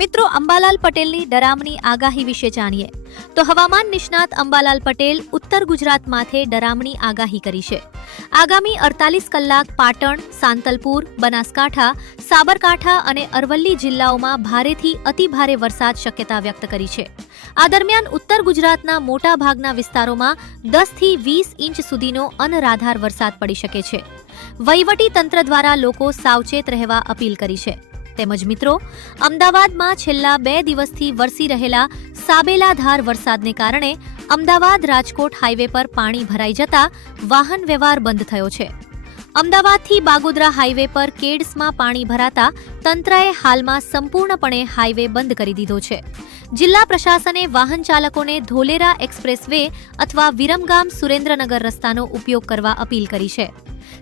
મિત્રો, અંબાલાલ પટેલની ડરામણી આગાહી વિશે જાણીએ તો હવામાન નિષ્ણાત અંબાલાલ પટેલ ઉત્તર ગુજરાતમાંથી ડરામણી આગાહી કરી છે. આગામી 48 કલાક પાટણ, સાંતલપુર, બનાસકાંઠા, સાબરકાંઠા અને અરવલ્લી જિલ્લાઓમાં ભારેથી અતિભારે વરસાદ શક્યતા વ્યક્ત કરી છે. આ દરમિયાન ઉત્તર ગુજરાતના મોટા ભાગના વિસ્તારોમાં 10 થી 20 ઇંચ સુધીનો અનરાધાર વરસાદ પડી શકે છે. વહીવટી તંત્ર દ્વારા લોકો સાવચેત રહેવા અપીલ કરી છે. તેમજ મિત્રો, અમદાવાદમાં છેલ્લા 2 દિવસથી વરસી રહેલા સાબેલાધાર વરસાદને કારણે અમદાવાદ રાજકોટ હાઈવે પર પાણી ભરાઈ જતા વાહન વ્યવહાર બંધ થયો છે. અમદાવાદથી બાગોદરા હાઈવે પર કેડ્સમાં પાણી ભરાતા તંત્રએ હાલમાં સંપૂર્ણપણે હાઈવે બંધ કરી દીધો છે. જિલ્લા પ્રશાસને વાહન ચાલકોને ધોલેરા એક્સપ્રેસ વે અથવા વિરમગામ સુરેન્દ્રનગર રસ્તાનો ઉપયોગ કરવા અપીલ કરી છે.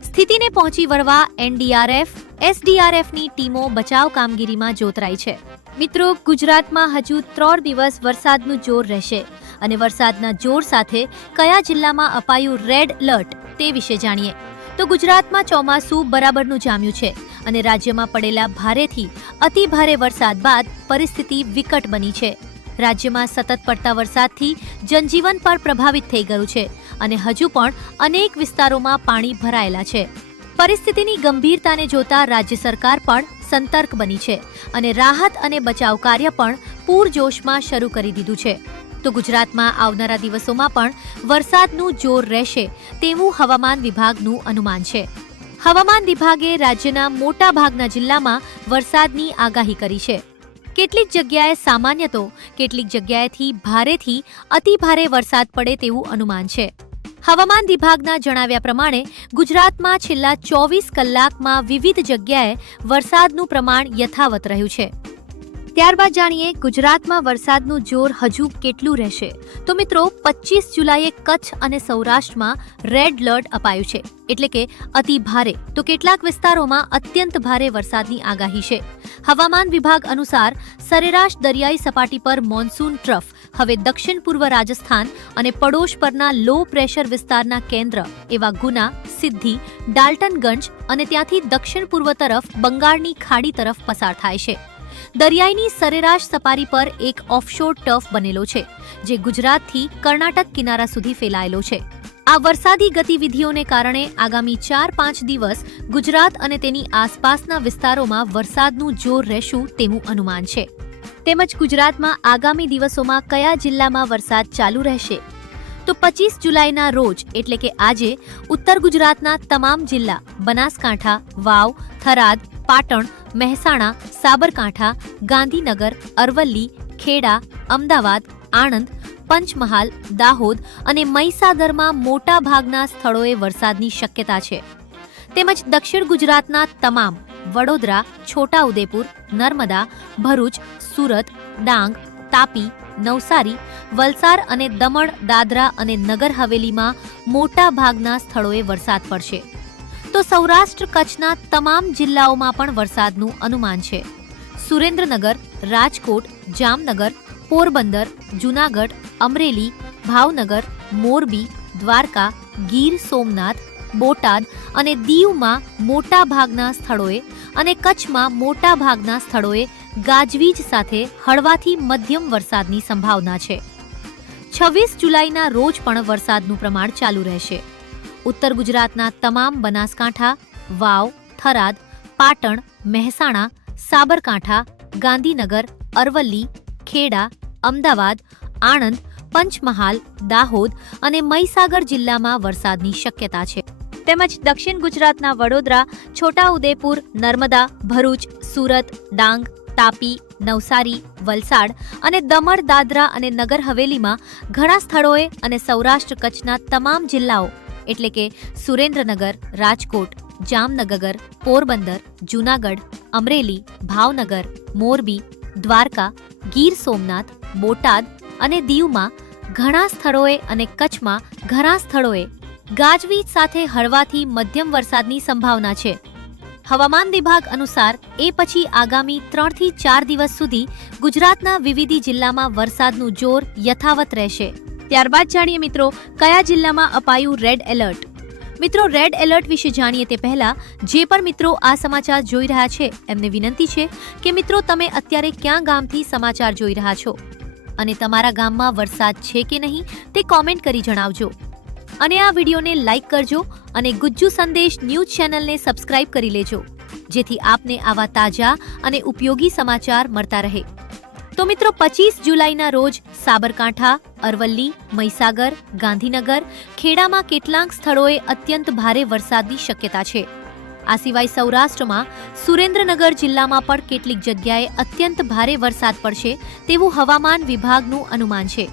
સ્થિતિને પહોંચી વળવા એનડીઆરએફ, એસડીઆરએફની ટીમો બચાવ કામગીરીમાં જોતરાઈ છે. મિત્રો, ગુજરાતમાં હજુ 3 દિવસ વરસાદનું જોર રહેશે અને વરસાદના જોર સાથે કયા જિલ્લામાં અપાયું રેડ એલર્ટ તે વિશે જાણીએ તો ગુજરાતમાં ચોમાસું બરાબરનું જામ્યું છે અને રાજ્યમાં પડેલા ભારેથી અતિ ભારે વરસાદ બાદ પરિસ્થિતિ વિકટ બની છે. રાજ્યમાં સતત પડતા વરસાદથી જનજીવન પર પ્રભાવિત થઈ ગયું છે અને હજુ પણ અનેક વિસ્તારોમાં પાણી ભરાયેલા છે. પરિસ્થિતિની ગંભીરતાને જોતા રાજ્ય સરકાર પણ સતર્ક બની છે અને રાહત અને બચાવ કાર્ય પણ પૂરજોશમાં શરૂ કરી દીધું છે. તો ગુજરાતમાં આવનારા દિવસોમાં પણ વરસાદનું જોર રહેશે તેવું હવામાન વિભાગનું અનુમાન છે. હવામાન વિભાગે રાજ્યના મોટા ભાગના જિલ્લામાં વરસાદની આગાહી કરી છે. કેટલીક જગ્યાએ સામાન્ય તો કેટલીક જગ્યાએથી ભારેથી અતિભારે વરસાદ પડે તેવું અનુમાન છે. હવામાન વિભાગના જણાવ્યા પ્રમાણે ગુજરાતમાં છેલ્લા 24 કલાકમાં વિવિધ જગ્યાએ વરસાદનું પ્રમાણ યથાવત રહ્યું છે. ત્યારબાદ જાણીએ ગુજરાતમાં વરસાદનું જોર હજુ કેટલું રહેશે. તો મિત્રો, 25 જુલાઈએ કચ્છ અને સૌરાષ્ટ્રમાં રેડ એલર્ટ અપાયું છે, એટલે કે અતિ ભારે તો કેટલાક વિસ્તારોમાં અત્યંત ભારે વરસાદની આગાહી છે. હવામાન વિભાગ અનુસાર સરેરાશ દરિયાઈ સપાટી પર મોન્સૂન ટ્રફ હવે દક્ષિણ પૂર્વ રાજસ્થાન અને પડોશ પરના લો પ્રેશર વિસ્તારના કેન્દ્ર એવા ગુના, સિદ્ધી, ડાલ્ટનગંજ અને ત્યાંથી દક્ષિણ પૂર્વ તરફ બંગાળની ખાડી તરફ પસાર થાય છે. દરિયાઈની સરેરાશ સપાટી પર એક ઓફશોર ટર્ફ બનેલો છે, જે ગુજરાતથી કર્ણાટક કિનારા સુધી ફેલાયેલો છે. આ વરસાદી ગતિવિધિઓને કારણે આગામી 4-5 દિવસ ગુજરાત અને તેની આસપાસના વિસ્તારોમાં વરસાદનું જોર રહેશું તેવું અનુમાન છે. તેમજ ગુજરાતમાં આગામી દિવસોમાં કયા જિલ્લામાં વરસાદ ચાલુ રહેશે તો 25 જુલાઈના રોજ એટલે કે આજે ઉત્તર ગુજરાતના તમામ જિલ્લા બનાસકાંઠા, વાવ, થરાદ, પાટણ, મહેસાણા, સાબરકાંઠા, ગાંધીનગર, અરવલ્લી, ખેડા, અમદાવાદ, આણંદ, પંચમહાલ, દાહોદ અને મહીસાગરમાં મોટા ભાગના સ્થળોએ વરસાદની શક્યતા છે. તેમજ દક્ષિણ ગુજરાતના તમામ વડોદરા, છોટાઉદેપુર, નર્મદા, ભરૂચ, સુરત, ડાંગ, તાપી, નવસારી, વલસાડ અને દમણ, દાદરા અને નગર હવેલીમાં મોટા ભાગના સ્થળોએ વરસાદ પડશે. તો સૌરાષ્ટ્ર કચ્છના તમામ જિલ્લાઓમાં પણ વરસાદનું અનુમાન છે. સુરેન્દ્રનગર, રાજકોટ, જામનગર, પોરબંદર, જૂનાગઢ, અમરેલી, ભાવનગર, મોરબી, દ્વારકા, ગીર સોમનાથ, બોટાદ અને દીવમાં મોટા ભાગના સ્થળોએ અને કચ્છમાં મોટા ભાગના સ્થળોએ ગાજવીજ સાથે હળવાથી મધ્યમ વરસાદની સંભાવના છે. 26 જુલાઈના રોજ પણ વરસાદનું પ્રમાણ ચાલુ રહેશે. ઉત્તર ગુજરાતના તમામ બનાસકાંઠા, વાવ, થરાદ, પાટણ, મહેસાણા, સાબરકાંઠા, ગાંધીનગર, અરવલ્લી, ખેડા, અમદાવાદ, આણંદ, પંચમહાલ, દાહોદ અને મહીસાગર જિલ્લામાં વરસાદની શક્યતા છે. તેમજ દક્ષિણ ગુજરાતના વડોદરા, છોટાઉદેપુર, નર્મદા, ભરૂચ, સુરત, ડાંગ, તાપી, નવસારી, વલસાડ અને દમણ, દાદરા અને નગર હવેલીમાં ઘણા સ્થળોએ અને સૌરાષ્ટ્ર કચ્છના તમામ જિલ્લાઓ એટલે કે સુરેન્દ્રનગર, રાજકોટ, જામનગર, પોરબંદર, જૂનાગઢ, અમરેલી, ભાવનગર, મોરબી, દ્વારકા, ગીર સોમનાથ, બોટાદ અને દીવમાં ઘણા સ્થળોએ અને કચ્છમાં ઘણા સ્થળોએ ગાજવીજ સાથે હળવાથી મધ્યમ વરસાદની સંભાવના છે. હવામાન વિભાગ અનુસાર એ પછી આગામી 3 થી 4 દિવસ સુધી ગુજરાતના વિવિધ જિલ્લામાં વરસાદનું જોર યથાવત રહેશે. ત્યારબાદ જાણીએ મિત્રો, કયા જિલ્લામાં અપાયું રેડ એલર્ટ. મિત્રો, રેડ એલર્ટ વિશે જાણીએ તે પહેલા જે પણ મિત્રો આ સમાચાર જોઈ રહ્યા છે એમને વિનંતી છે કે મિત્રો તમે અત્યારે ક્યાં ગામથી સમાચાર જોઈ રહ્યા છો અને તમારા ગામમાં વરસાદ છે કે નહીં તે કોમેન્ટ કરી જણાવજો. અને આ વિડીયોને લાઈક કરજો અને ગુજ્જુ સંદેશ ન્યૂઝ ચેનલને સબસ્ક્રાઇબ કરી લેજો જેથી આપને આવા તાજા અને ઉપયોગી સમાચાર મળતા રહે. તો મિત્રો, 25 જુલાઈના રોજ સાબરકાંઠા, અરવલ્લી, મહીસાગર, ગાંધીનગર, ખેડામાં કેટલાક સ્થળોએ અત્યંત ભારે વરસાદની શક્યતા છે. આ સિવાય સૌરાષ્ટ્રમાં સુરેન્દ્રનગર જિલ્લામાં પણ કેટલીક જગ્યાએ અત્યંત ભારે વરસાદ પડશે તેવું હવામાન વિભાગનું અનુમાન છે.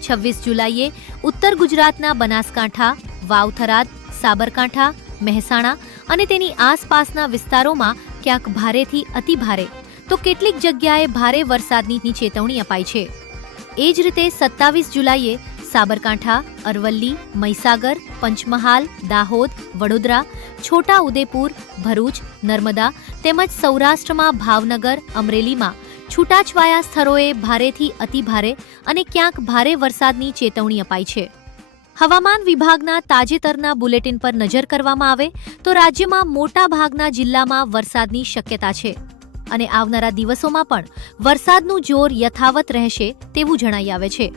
26 જુલાઈએ ઉત્તર ગુજરાતના બનાસકાંઠા, વાવ-થરાદ, સાબરકાંઠા, મહેસાણા અને તેની આસપાસના વિસ્તારોમાં ક્યાંક ભારેથી અતિભારે તો કેટલીક જગ્યાએ ભારે વરસાદની ચેતવણી અપાઈ છે. એ જ રીતે 27 જુલાઈએ સાબરકાંઠા, અરવલ્લી, મહીસાગર, પંચમહાલ, દાહોદ, વડોદરા, છોટા ઉદેપુર, ભરૂચ, નર્મદા તેમજ સૌરાષ્ટ્રમાં ભાવનગર, અમરેલીમાં છૂટાછવાયા સ્થળોએ ભારેથી અતિભારે અને ક્યાંક ભારે વરસાદની ચેતવણી અપાઈ છે. હવામાન વિભાગના તાજેતરના બુલેટિન પર નજર કરવામાં આવે તો રાજ્યમાં મોટા ભાગના જિલ્લામાં વરસાદની શક્યતા છે અને આવનારા દિવસોમાં પણ વરસાદનું જોર યથાવત રહેશે તેવું જણાઈ આવે છે.